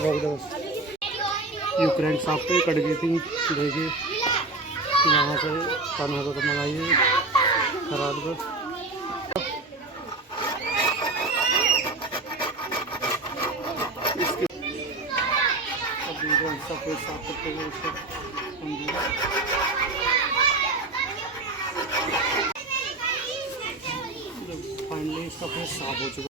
रोक दो बस। यूक्रेन साफ्ट कट गई थी, देखिए यहाँ से पानी होगा तो मंगाइए खराब को। सब कुछ साफ करते हुए इसका फाइनली इसका फेस साफ हो चुका है।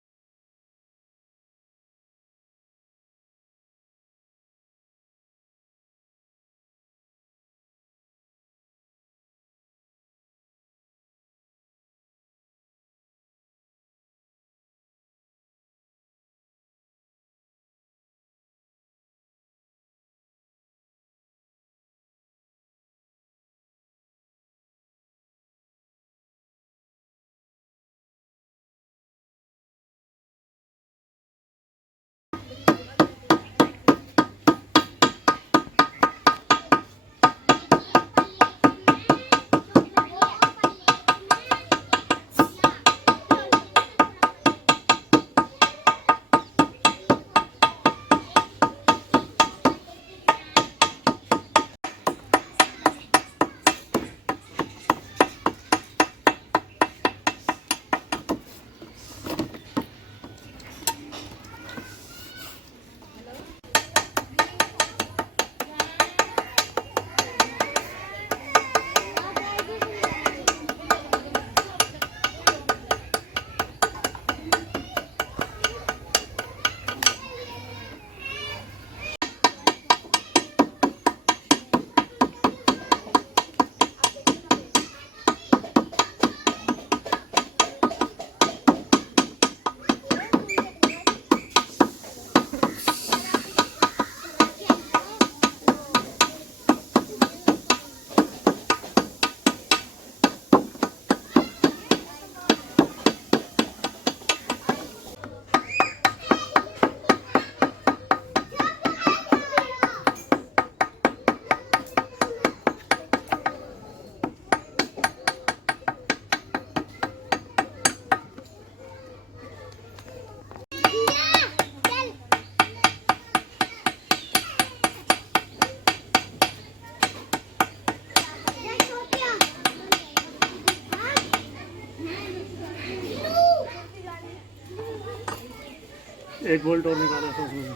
एक बोल्ट और निकाला था उसमें।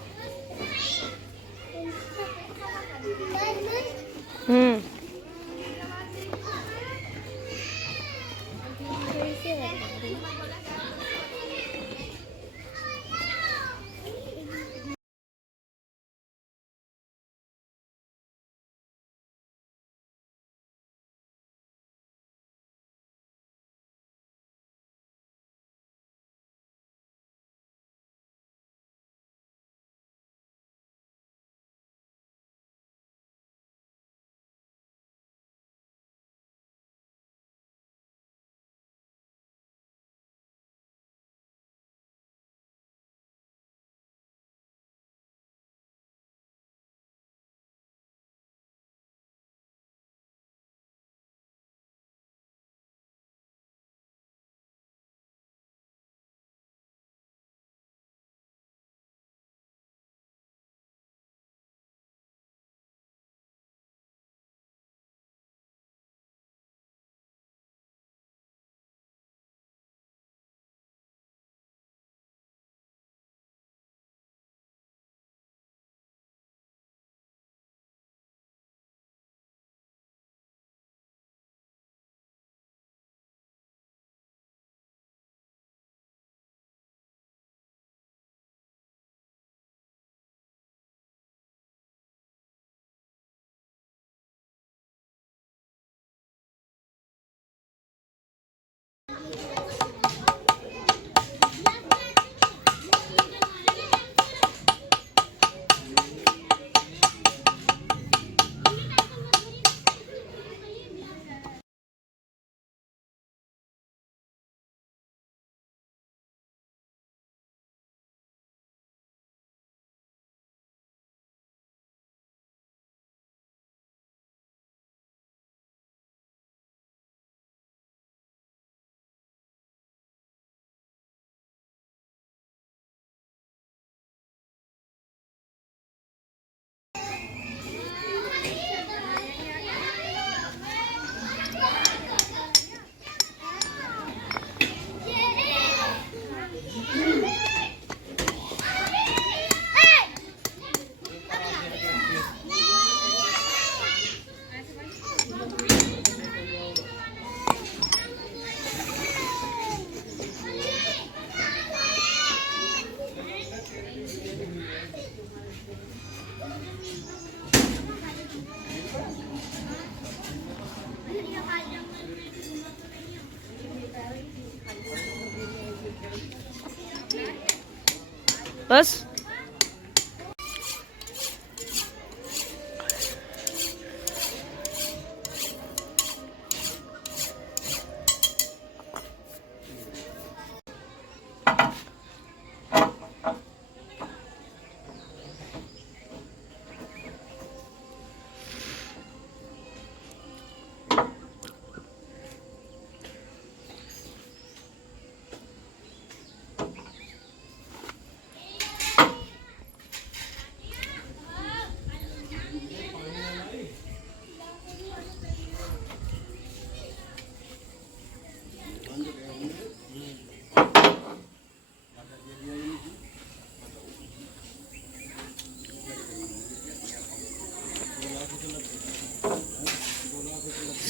बस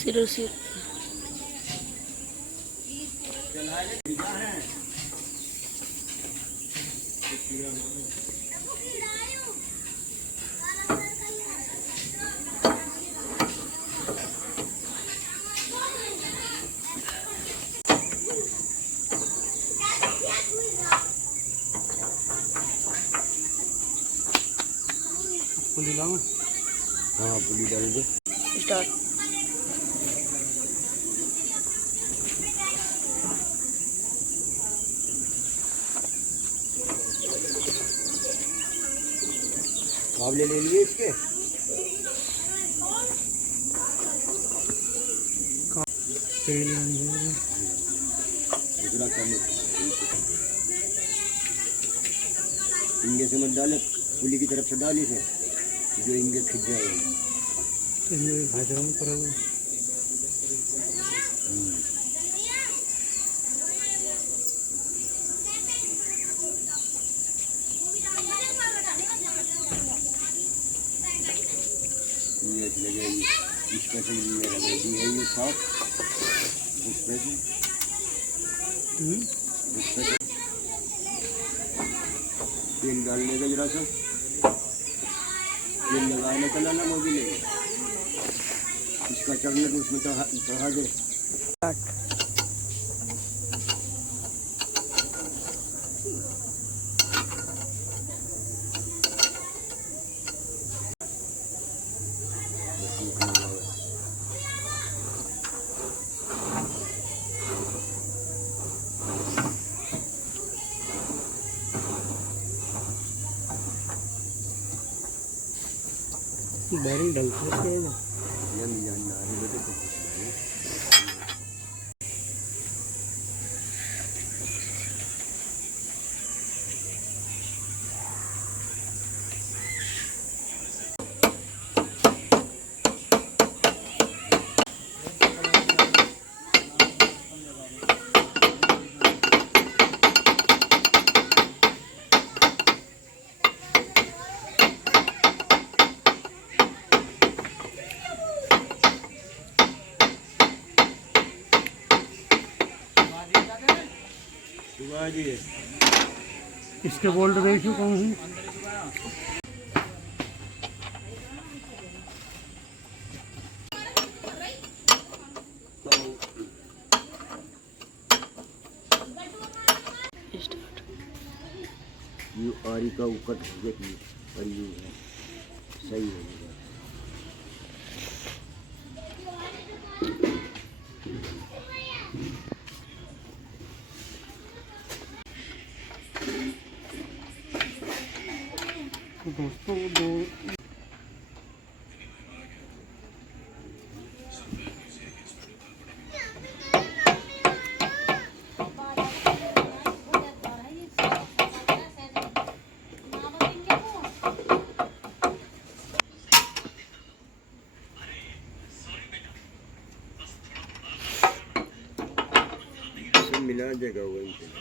सिर सिर पुली लाऊं? हाँ पुली डालेंगे। स्टार्ट। काबले ले लिए इसके इंगे से मत डाले, पुली की तरफ से डाली से जो इंगे खिंच जाएगा। तो ये फायदा नहीं करोगे। ये लगेगी इसका से ये लगेगी है ये साफ उसपे से तेल डालने का जरा सा तेल लगाने का लाना वो भी लेगा इसका चढ़ने को उसमें चढ़ा दे। बैरिंग ढलता है ना ये नहीं जानना है बेटे को इसके बोल्ट रेशियो कौन है? ये आरी का उकट हो गया और ये है सही है। तो दोस्तों दो मिला देगा वो इनसे।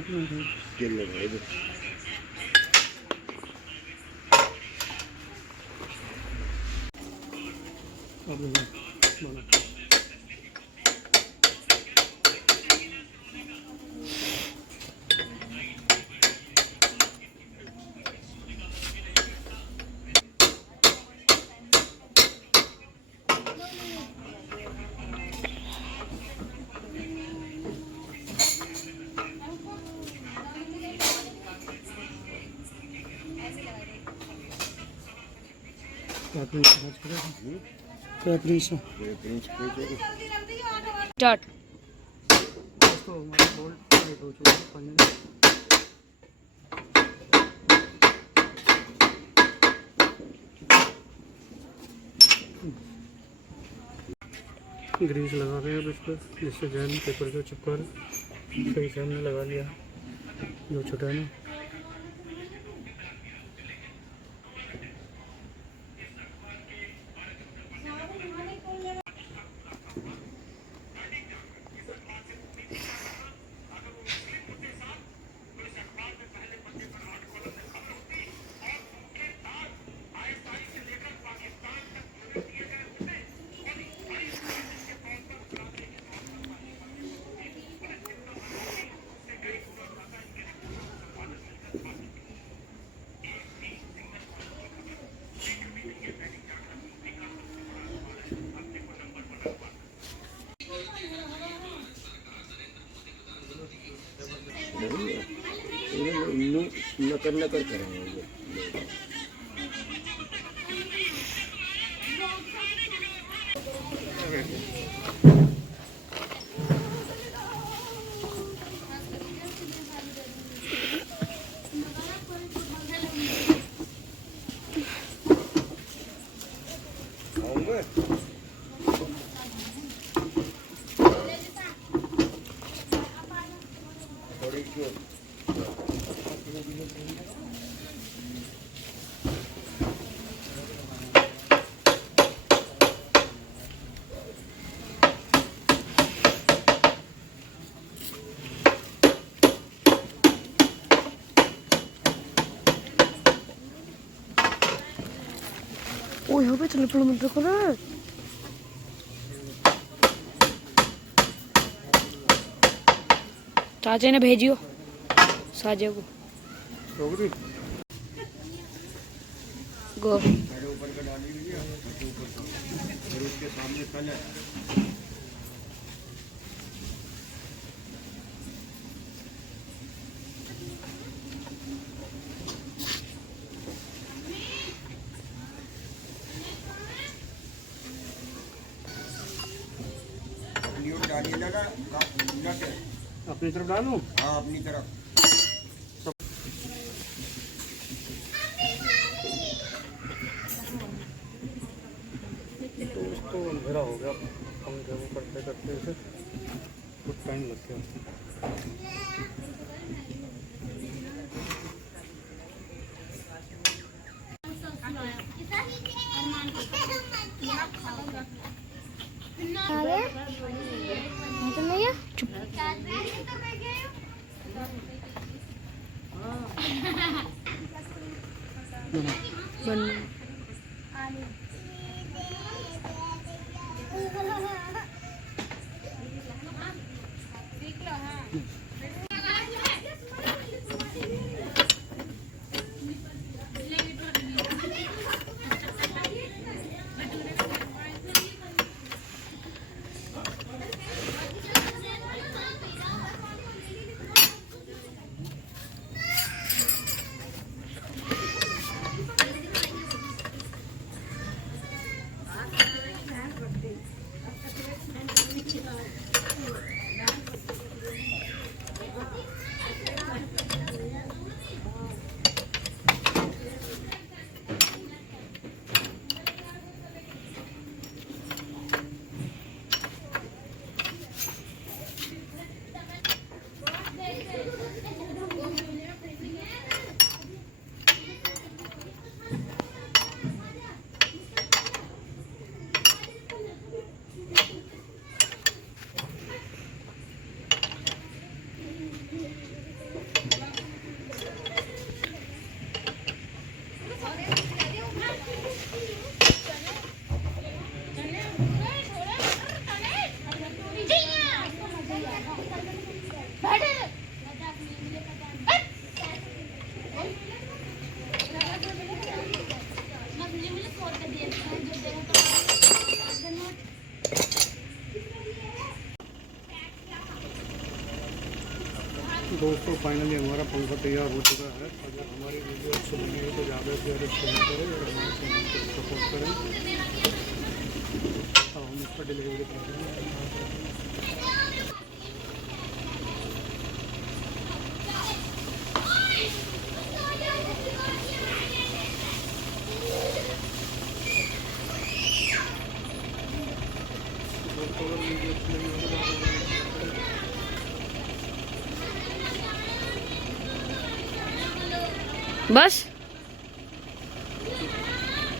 तेल लगाए दो। स्टार्ट। दोस्तों हमारा बोल्ट टाइट हो चुका है पानी में। ग्रीस लगा रहे हैं अब इस पर, जिससे जैन पेपर जो चिपका रहे सही से हमने लगा लिया जो छोटा है ना। नकर करेंगे ओ यहाँ पे 30 मीटर का है। चाचा ने भेजियो साजे को गो। ऊपर का डाली हुई है और उसके सामने कल है। डालिए लगा नट है। अपनी तरफ डालूं? हाँ अपनी तरफ। तो अंधेरा हो गया पंखे वो करते करते इसे कुछ टाइम लग गया। बन दोस्तों फाइनली हमारा पंखा तैयार हो चुका है। अगर हमारी वीडियो अच्छी लगी हो तो ज़्यादा से ज़्यादा शेयर करें और हमारे चैनल को सपोर्ट करें। अब हम इसका डिलीवरी कर रहे हैं। दोस्तों अगर वीडियो अच्छी लगी हो तो ज़्यादा से ज़्यादा शेयर करें। बस